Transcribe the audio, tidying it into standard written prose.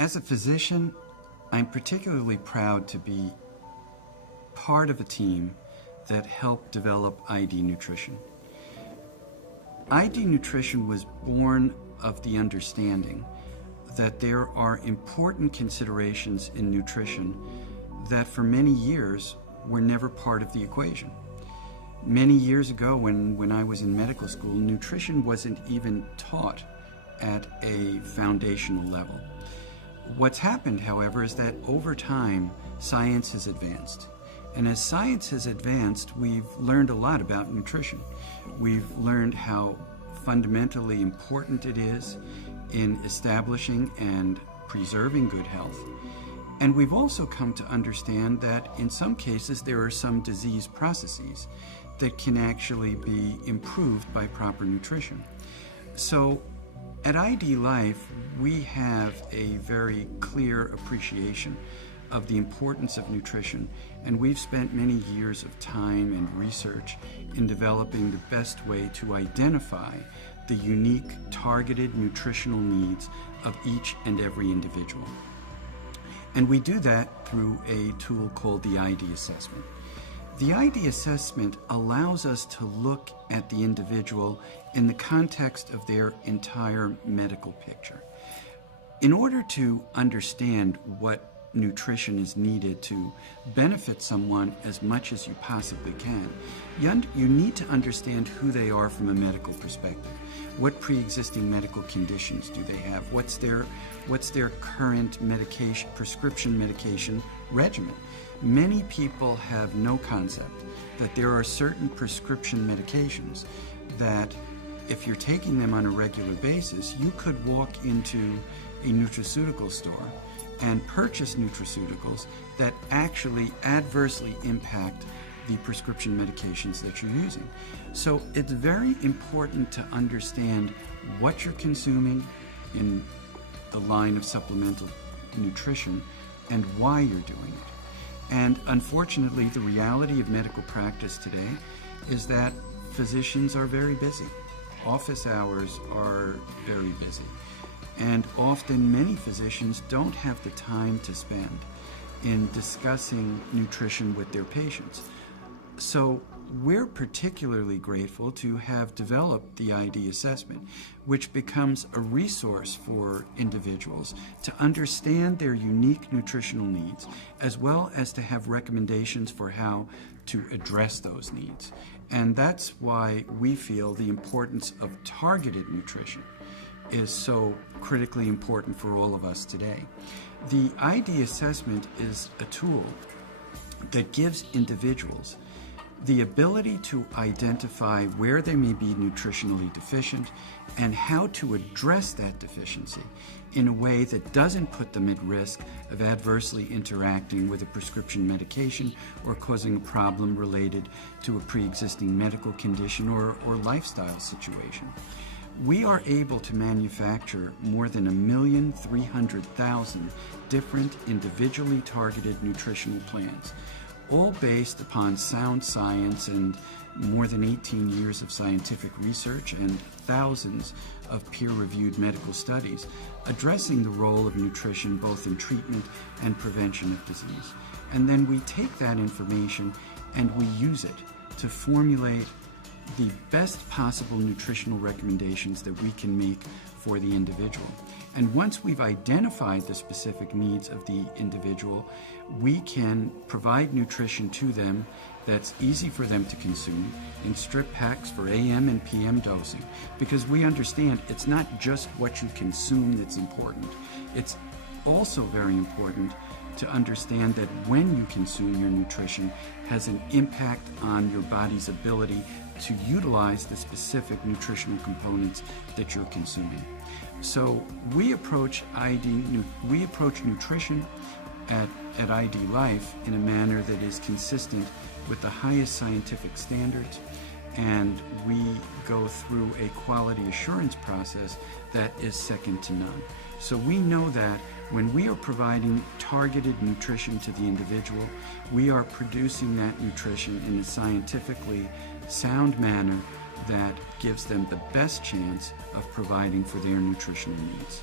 As a physician, I'm particularly proud to be part of a team that helped develop IDNutrition. IDNutrition was born of the understanding that there are important considerations in nutrition that for many years were never part of the equation. Many years ago when I was in medical school, nutrition wasn't even taught at a foundational level. What's happened, however, is that over time, science has advanced. And as science has advanced, we've learned a lot about nutrition. We've learned how fundamentally important it is in establishing and preserving good health. And we've also come to understand that in some cases there are some disease processes that can actually be improved by proper nutrition. So at ID Life, we have a very clear appreciation of the importance of nutrition, and we've spent many years of time and research in developing the best way to identify the unique targeted nutritional needs of each and every individual. And we do that through a tool called the ID assessment. The ID assessment allows us to look at the individual in the context of their entire medical picture. In order to understand what nutrition is needed to benefit someone as much as you possibly can, you need to understand who they are from a medical perspective. What pre-existing medical conditions do they have? What's their current prescription medication regimen? Many people have no concept that there are certain prescription medications that if you're taking them on a regular basis, you could walk into a nutraceutical store and purchase nutraceuticals that actually adversely impact the prescription medications that you're using. So it's very important to understand what you're consuming in the line of supplemental nutrition and why you're doing it. And unfortunately, the reality of medical practice today is that physicians are very busy. Office hours are very busy. And often many physicians don't have the time to spend in discussing nutrition with their patients. So we're particularly grateful to have developed the ID assessment, which becomes a resource for individuals to understand their unique nutritional needs, as well as to have recommendations for how to address those needs. And that's why we feel the importance of targeted nutrition is so critically important for all of us today. The ID assessment is a tool that gives individuals the ability to identify where they may be nutritionally deficient and how to address that deficiency in a way that doesn't put them at risk of adversely interacting with a prescription medication or causing a problem related to a pre-existing medical condition or lifestyle situation. We are able to manufacture more than 1,300,000 different individually targeted nutritional plans, all based upon sound science and more than 18 years of scientific research and thousands of peer-reviewed medical studies addressing the role of nutrition both in treatment and prevention of disease. And then we take that information and we use it to formulate the best possible nutritional recommendations that we can make for the individual. And once we've identified the specific needs of the individual, we can provide nutrition to them that's easy for them to consume in strip packs for AM and PM dosing, because we understand it's not just what you consume that's important. It's also very important to understand that when you consume your nutrition has an impact on your body's ability to utilize the specific nutritional components that you're consuming. So we approach nutrition at ID Life in a manner that is consistent with the highest scientific standards, and we go through a quality assurance process that is second to none. So we know that when we are providing targeted nutrition to the individual, we are producing that nutrition in a scientifically sound manner that gives them the best chance of providing for their nutritional needs.